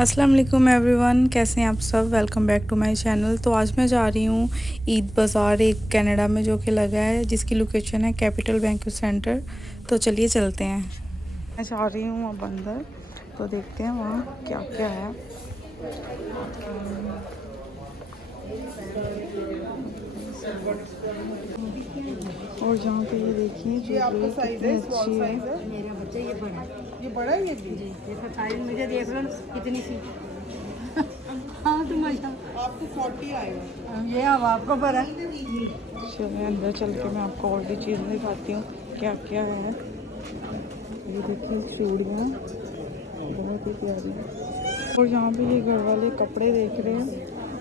अस्सलाम वालेकुम एवरीवन, कैसे हैं आप सब। Welcome back to my channel. तो आज मैं जा रही हूँ ईद बाज़ार, एक कनाडा में जो कि लगा है, जिसकी लोकेशन है कैपिटल बैंक सेंटर। तो चलिए चलते हैं। मैं जा रही हूँ अब अंदर, तो देखते हैं वहाँ क्या क्या है। और जहाँ पे ये देखिए ज्वेलरी कितनी अच्छी है। मेरा बच्चा ये बड़ा है ये जी देखो साइज मुझे देख लो कितनी सी। हाँ तो मजा आपको 40 आएगा ये अब आपको पता है। चलिए अंदर चल के मैं आपको और भी चीज़ें दिखाती हूँ क्या क्या है। ये देखिए चूड़ियाँ बहुत ही प्यारी है। और यहाँ पे ये घर वाले कपड़े देख रहे हैं।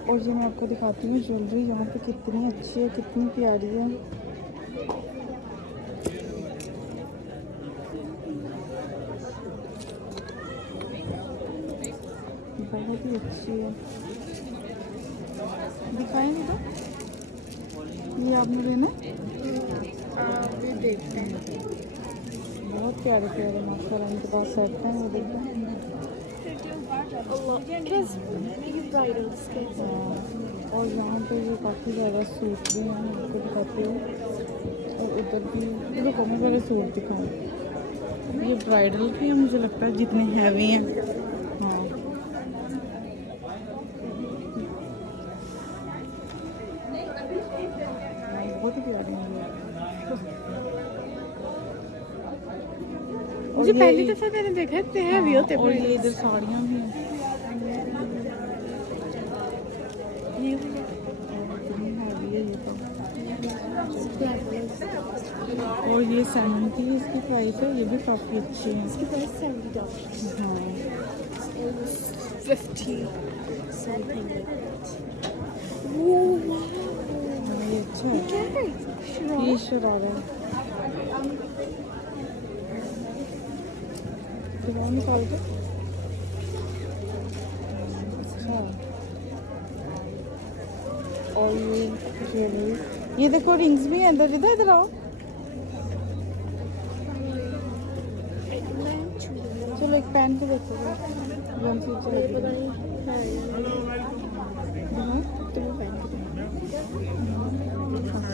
और ये मैं आपको दिखाती हूँ ज्वेलरी यहाँ पे कितनी अच्छी है, कितनी प्यारी है। बहुत ही अच्छी है, दिखाएंगे तो ये आपने लेना अभी देखते हैं। बहुत प्यारे प्यारे माशाल्लाह इनके पास सेट हैं। वो देखो और यहाँ पे ये काफ़ी ज़्यादा सूट भी हैं, मैं आपको दिखाती हूँ। और उधर भी देखो काफ़ी सारे सूट दिखाएँ। ये ब्राइडल के हैं, मुझे लगता है जितने हैवी हैं। हाँ बहुत ही प्यारी है। मुझे पहली दफा मैंने देखा इतने हैवी होते और ये इधर साड़ियाँ भी हैं। ये कितनी हैवी है ये तो। और ये 70 इसकी प्राइस है, ये भी काफ़ी अच्छी है। इसकी प्राइस $70 हाँ 50 something like that। ये अच्छा है। क्या है ये शरारा है, दिमाग निकाल दो। अच्छा और ये ज्वेलरी, ये देखो रिंग्स भी हैं। इधर इधर इधर आओ, चलो एक पहन के देखो कौन सी अच्छी लग रही है। हाँ, अच्छी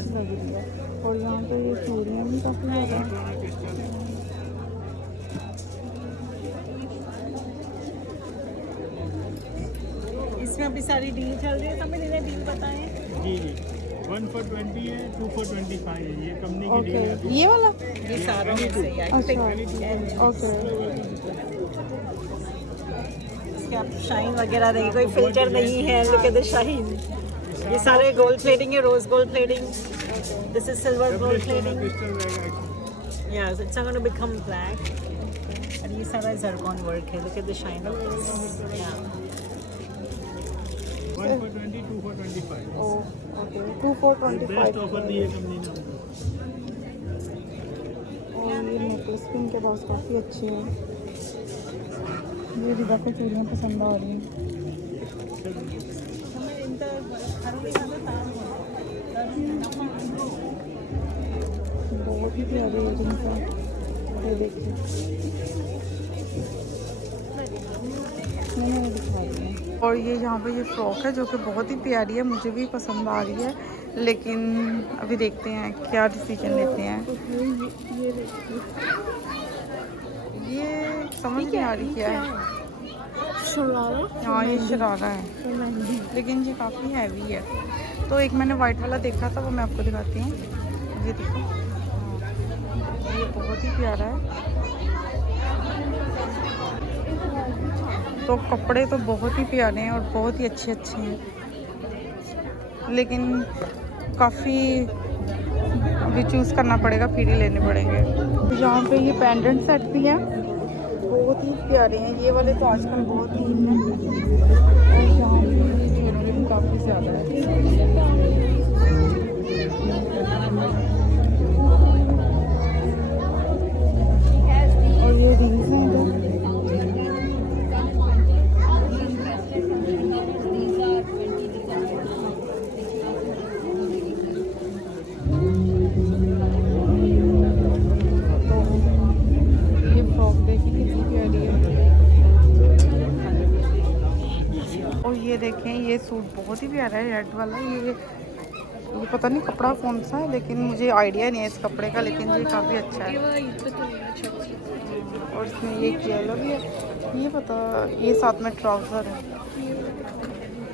लग रही है। और यहाँ पे ये चूड़ियाँ भी काफ़ी ज़्यादा हैं। इसमें अभी सारी डील चल रही है तो हमें डील बताएं। जी 1 for 20 है, 2 for 25 है। ये कंपनी की डील है। ओके, ये वाला ये सारों में से अच्छा ओके। इसके आप शाइन वगैरह देखिए, कोई फिल्टर नहीं है। Look at the shine. ये सारे गोल्ड प्लेटिंग है, rose gold plating. This is silver gold plating. या it's going to become black. और ये सारा जरकॉन वर्क है। Look at the shine. या 1 for 20, 2 for 25। Okay 2 for 25। Best offer दी है कंपनी ने हमको। और ये नेकलेस भी इनके पास काफ़ी अच्छी है। ये रिदा को चूड़ियाँ पसंद आ रही हैं। बहुत ही प्यारे इयरिंग्स हैं, ये देखिए। मैंने दिखा रही है। और ये यहाँ पे ये फ्रॉक है जो कि बहुत ही प्यारी है, मुझे भी पसंद आ रही है। लेकिन अभी देखते हैं क्या डिसीजन लेते हैं। ये समझ नहीं आ रही क्या है। हाँ ये शरारा है, लेकिन ये काफ़ी हैवी है। तो एक मैंने वाइट वाला देखा था, वो मैं आपको दिखाती हूँ। ये देखो, हाँ ये बहुत ही प्यारा है। तो कपड़े तो बहुत ही प्यारे हैं और बहुत ही अच्छे अच्छे हैं, लेकिन काफ़ी अभी चूज़ करना पड़ेगा, फिर ही लेने पड़ेंगे। यहाँ पे ये पेंडेंट सेट भी हैं, बहुत ही प्यारे हैं। ये वाले तो आजकल बहुत ही इन हैं। और यहाँ पे ज्वेलरी भी काफ़ी ज़्यादा है। और ये रिंग्स हैं इधर। ये फ्रॉक देखिए कितनी प्यारी है। ये देखें, ये सूट बहुत ही प्यारा है, रेड वाला। ये पता नहीं कपड़ा कौन सा है, लेकिन मुझे आइडिया नहीं है इस कपड़े का, लेकिन ये काफ़ी अच्छा है। और इसमें ये येलो भी है, ये पता, ये साथ में ट्राउज़र है।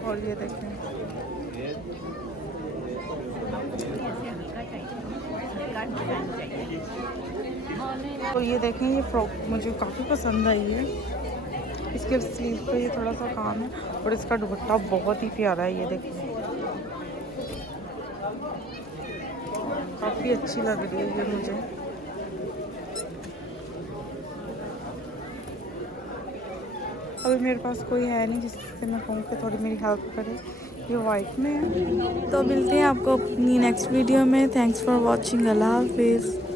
और ये देखें, तो ये देखें, ये फ्रॉक मुझे काफ़ी पसंद आई है। इसके स्लीव पे ये थोड़ा सा काम है और इसका दुपट्टा बहुत ही प्यारा है। ये देखें, काफ़ी अच्छी लग रही है ये मुझे। अभी मेरे पास कोई है नहीं जिससे मैं कहूँ कि थोड़ी मेरी हेल्प करे। ये वाइट में है। तो मिलते हैं आपको अपनी नेक्स्ट वीडियो में। Thanks for watching. अल्लाह हाफिज़।